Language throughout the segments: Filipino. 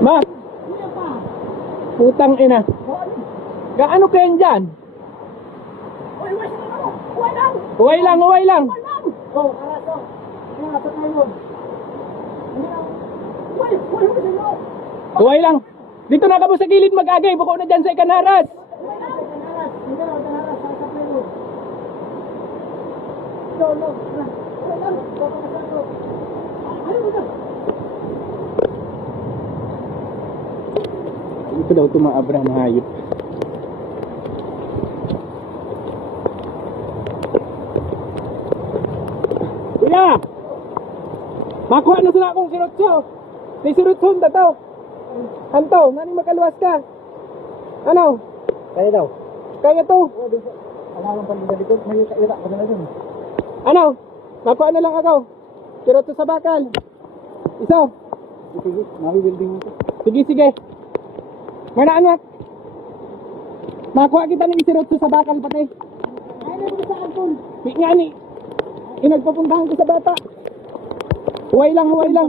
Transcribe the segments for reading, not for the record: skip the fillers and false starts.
Ma, putang ina. Gaano kayo dyan? Uway lang, uway lang. Oh, karaso. Kaya sa kayo. Uway lang. Dito na ka mo sa gilid mag-agay. Buko na dyan sa ikanaras. Ito daw tumaabra na hayop. Kuya! Makuha na sila akong sirutso. May sirutson na to. Anto, nani makaluwas ka? Ano? Kaya daw. Kaya to. Alam pa rin dito, may kaila pa na dun. Ano? Makuha na lang ako. Sirutso sa bakal. Iso. Sige, mami-building mo to. Sige, sige. Mana anak? Makuha kita ng sirutso sa bakal pati. Ano ba sa alcohol? Di nga ni. Inagpapuntahan ko sa bata. Huway lang, huway lang.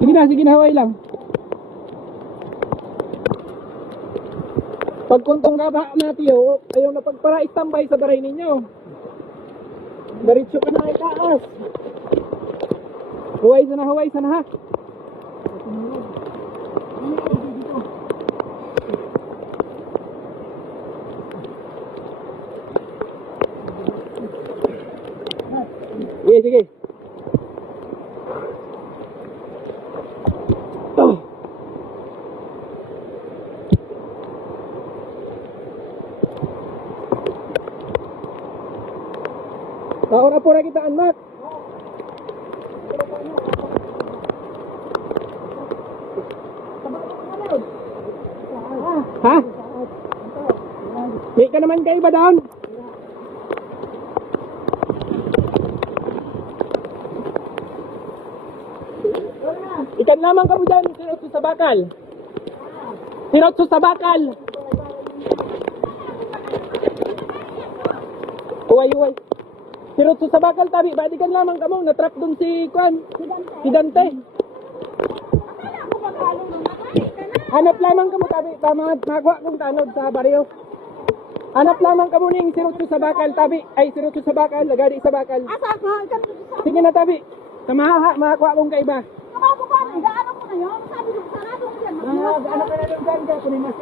Sige na, huway lang. Pagkuntong ka ba, Matthew, ayaw na pagpara-istambay sa baray ninyo. Diretso ka na itaas. Huway sana ha. Sige, sige. Taon po na kita, anak. Ha? Di ka naman kayo ba doon? Ikan lamang ka mo dyan, sirotso sa bakal. Sirotso sa bakal. Uway. Sirotso sa bakal, tabi. Badikan lamang ka mo, natrap dun si Kwan. Si Dante. Hanap lamang ka mo, tabi. Tama, magawa kong tanod sa baryo. Hanap lamang ka mo ning sirotso sa bakal, tabi. Ay, sirotso sa bakal, lagadi sa bakal. Asa ko? Sige na, tabi. Tamaha, makakuha kong kaiba. Kamu ko, gaano ko na yun? Sabi ko, sarado ko yan. Ano ka na doon dyan, kunin mas